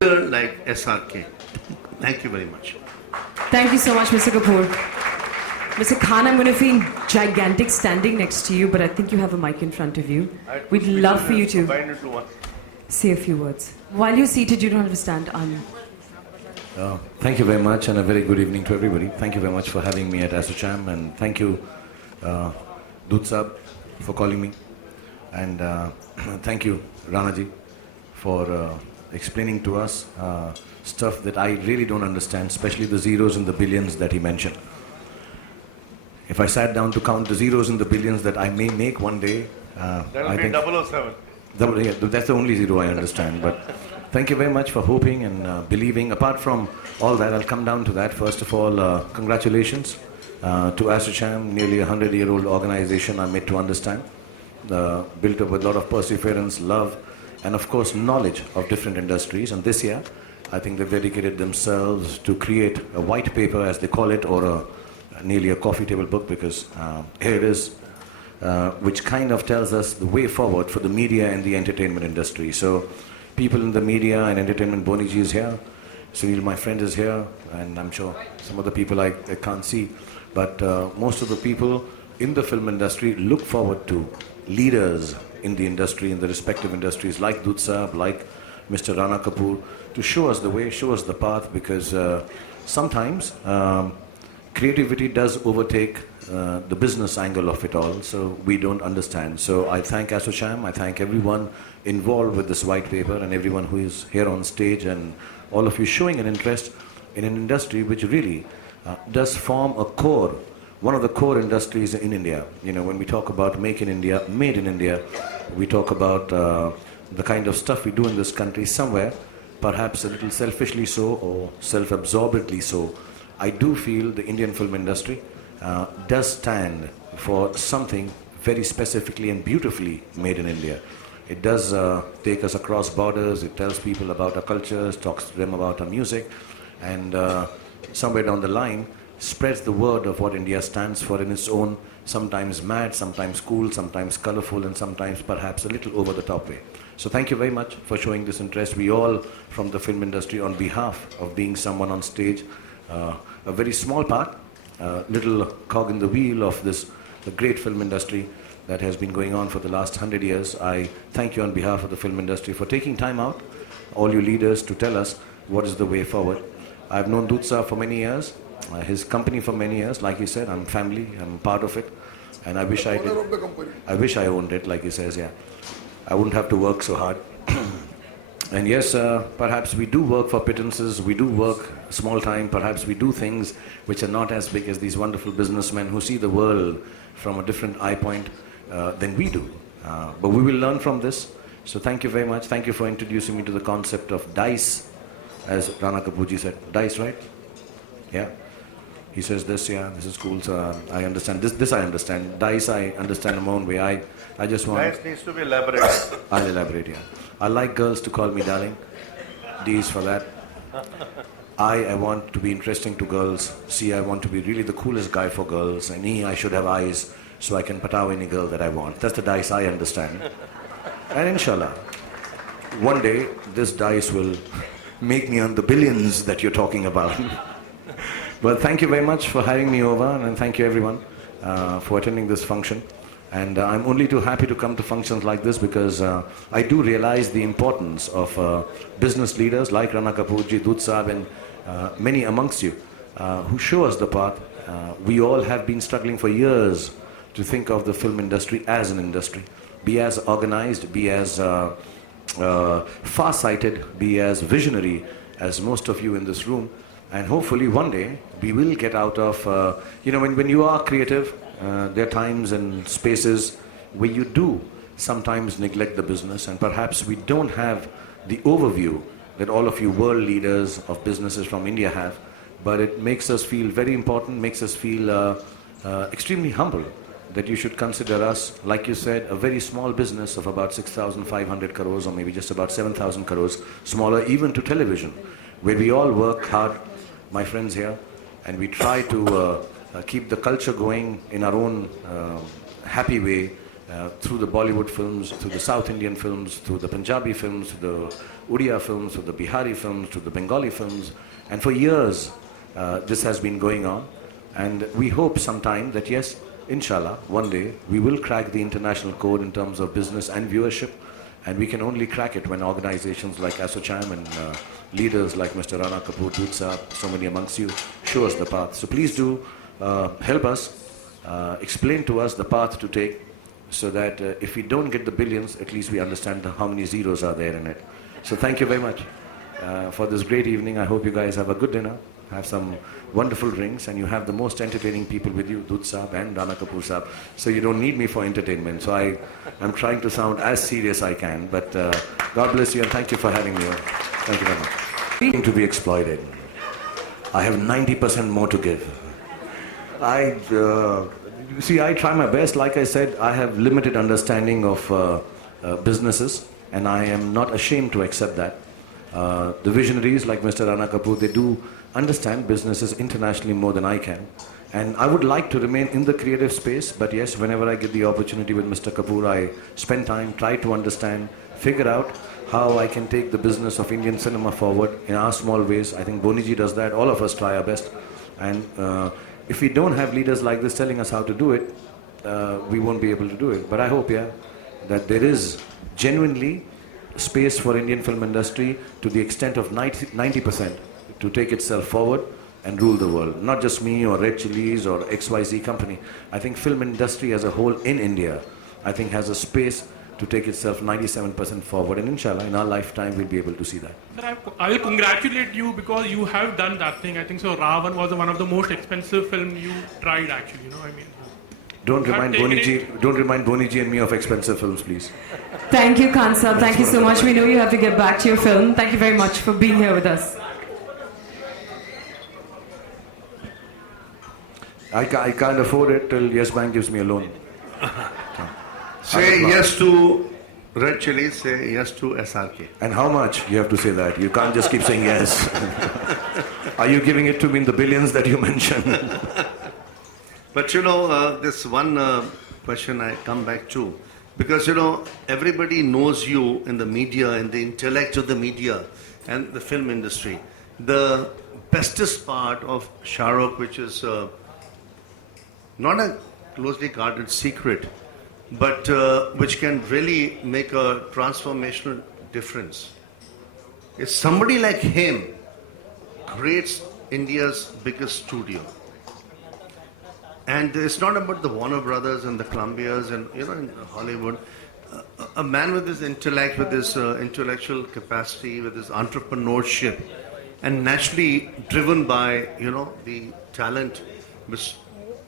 like SRK. Thank you very much. Thank you so much, Mr. Kapoor. Mr. Khan, I'm going to feel gigantic standing next to you, but I think you have a mic in front of you. We'd love for you to say a few words. While you're seated, you don't have to stand. Thank you very much, and a very good evening to everybody. Thank you very much for having me at ASSOCHAM, and thank you, Dud Sab, for calling me. And thank you, Ranaji, for explaining to us stuff that I really don't understand, especially the zeros and the billions that he mentioned. If I sat down to count the zeros and the billions that I may make one day, that'll be 007. Yeah, that's the only zero I understand. But thank you very much for hoping and believing. Apart from all that, I'll come down to that. First of all, congratulations to ASSOCHAM, nearly a 100-year-old organization, I'm made to understand. Built up with a lot of perseverance, love, and of course knowledge of different industries. And this year, I think they've dedicated themselves to create a white paper, as they call it, or nearly a coffee table book, because here it is, which kind of tells us the way forward for the media and the entertainment industry. So people in the media and entertainment, Boniji is here, Sunil, my friend, is here, and I'm sure some of the people I can't see, but most of the people in the film industry look forward to leaders in the industry, in the respective industries, like Dud Sab, like Mr. Rana Kapoor, to show us the way, show us the path, because sometimes creativity does overtake the business angle of it all, so we don't understand. So I thank ASSOCHAM, I thank everyone involved with this white paper, and everyone who is here on stage, and all of you showing an interest in an industry which really does form a core, one of the core industries in India. You know, when we talk about Make in India, Made in India, we talk about the kind of stuff we do in this country somewhere, perhaps a little selfishly so, or self-absorbedly so. I do feel the Indian film industry does stand for something very specifically and beautifully made in India. It does take us across borders, it tells people about our cultures, talks to them about our music, and somewhere down the line spreads the word of what India stands for in its own, sometimes mad, sometimes cool, sometimes colorful, and sometimes perhaps a little over the top way. So thank you very much for showing this interest. We all from the film industry, on behalf of being someone on stage, a very small part, little cog in the wheel of this the great film industry that has been going on for the last 100 years. I thank you on behalf of the film industry for taking time out, all you leaders, to tell us what is the way forward. I've known Dud Sab for many years, his company for many years. Like he said, I'm family, I'm part of it, and I wish I did. I wish I owned it, like he says, yeah. I wouldn't have to work so hard. And yes, perhaps we do work for pittances, we do work small time, perhaps we do things which are not as big as these wonderful businessmen who see the world from a different eye point than we do. But we will learn from this. So thank you very much. Thank you for introducing me to the concept of dice, as Rana Kapoorji said. Dice, right? Yeah. He says this, yeah, this is cool, so I understand. This I understand. Dice I understand in my own way. I just want... Dice needs to be elaborated. I'll elaborate, yeah. I like girls to call me darling. D is for that. I want to be interesting to girls. C, I want to be really the coolest guy for girls. And E, I should have eyes so I can pataw any girl that I want. That's the dice I understand. And inshallah, one day this dice will make me on the billions that you're talking about. But thank you very much for having me over, and thank you everyone for attending this function. And I'm only too happy to come to functions like this, because I do realize the importance of business leaders like Rana Kapoorji, Dud Sab, and many amongst you who show us the path. We all have been struggling for years to think of the film industry as an industry. Be as organized, be as far-sighted, be as visionary as most of you in this room. And hopefully one day we will get out of, you know, when you are creative, there are times and spaces where you do sometimes neglect the business, and perhaps we don't have the overview that all of you world leaders of businesses from India have, but it makes us feel very important, makes us feel extremely humble that you should consider us, like you said, a very small business of about 6,500 crores, or maybe just about 7,000 crores, smaller even to television, where we all work hard, my friends here, and we try to keep the culture going in our own happy way, through the Bollywood films, through the South Indian films, through the Punjabi films, through the Odia films, through the Bihari films, through the Bengali films. And for years, this has been going on. And we hope sometime that yes, inshallah, one day we will crack the international code in terms of business and viewership. And we can only crack it when organizations like ASSOCHAM and leaders like Mr. Rana Kapoor, Doot Saab, so many amongst you, show us the path. So please do help us, explain to us the path to take, so that if we don't get the billions, at least we understand how many zeros are there in it. So thank you very much for this great evening. I hope you guys have a good dinner, have some wonderful drinks, and you have the most entertaining people with you, Doot Saab and Rana Kapoor Saab. So you don't need me for entertainment. So I'm trying to sound as serious I can. But God bless you and thank you for having me. Thank you very much. To be exploited. I have 90% more to give. See, I try my best. Like I said, I have limited understanding of businesses, and I am not ashamed to accept that. The visionaries like Mr. Rana Kapoor, they do understand businesses internationally more than I can. And I would like to remain in the creative space, but yes, whenever I get the opportunity with Mr. Kapoor, I spend time, try to understand, figure out how I can take the business of Indian cinema forward in our small ways. I think Boniji does that. All of us try our best. And if we don't have leaders like this telling us how to do it, we won't be able to do it. But I hope, yeah, that there is genuinely space for Indian film industry to the extent of 90% to take itself forward and rule the world. Not just me or Red Chilies or XYZ company. I think film industry as a whole in India, I think has a space to take itself 97% forward, and inshallah in our lifetime we'll be able to see that. Sir, I will congratulate you because you have done that thing. I think so. Ravan was one of the most expensive film you tried actually, you know, I mean. Don't remind Boniji and me of expensive films, please. Thank you, Khan Saab. Thank you so much. We know you have to get back to your film. Thank you very much for being here with us. I can't afford it till Yes Bank gives me a loan. Say yes to Red Chilies, say yes to SRK. And how much? You have to say that. You can't just keep saying yes. Are you giving it to me in the billions that you mentioned? But you know, this one question I come back to, because you know, everybody knows you in the media, in the intellect of the media and the film industry. The bestest part of Shahrukh, which is not a closely guarded secret, but which can really make a transformational difference, is somebody like him creates India's biggest studio. And it's not about the Warner Brothers and the Columbias and, you know, in Hollywood. A man with his intellect, with his intellectual capacity, with his entrepreneurship, and naturally driven by, you know, the talent which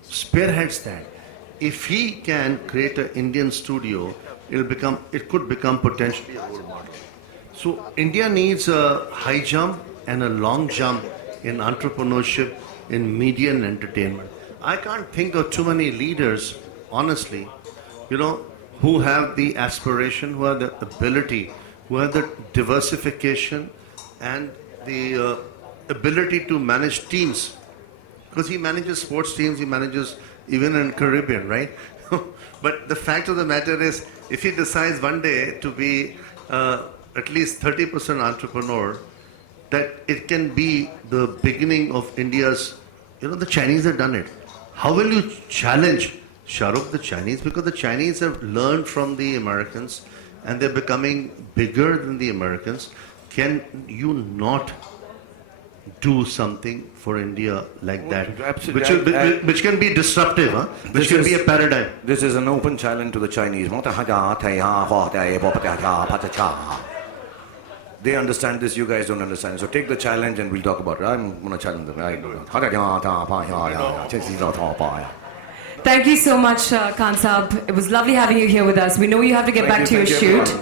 spearheads that. If he can create an Indian studio, it could become potentially a role model. So India needs a high jump and a long jump in entrepreneurship, in media and entertainment. I can't think of too many leaders, honestly, you know, who have the aspiration, who have the ability, who have the diversification and the ability to manage teams. Because he manages sports teams, he manages even in Caribbean, right? But the fact of the matter is, if he decides one day to be at least 30% entrepreneur, that it can be the beginning of India's, you know, the Chinese have done it. How will you challenge Shahrukh, the Chinese? Because the Chinese have learned from the Americans and they're becoming bigger than the Americans. Can you not do something for India like that? Absolutely. Which can be disruptive, huh? Which can be a paradigm. This is an open challenge to the Chinese. They understand this, you guys don't understand. So take the challenge and we'll talk about it. I'm going to challenge them. Thank you so much, Khan Saab. It was lovely having you here with us. We know you have to get back to your shoot.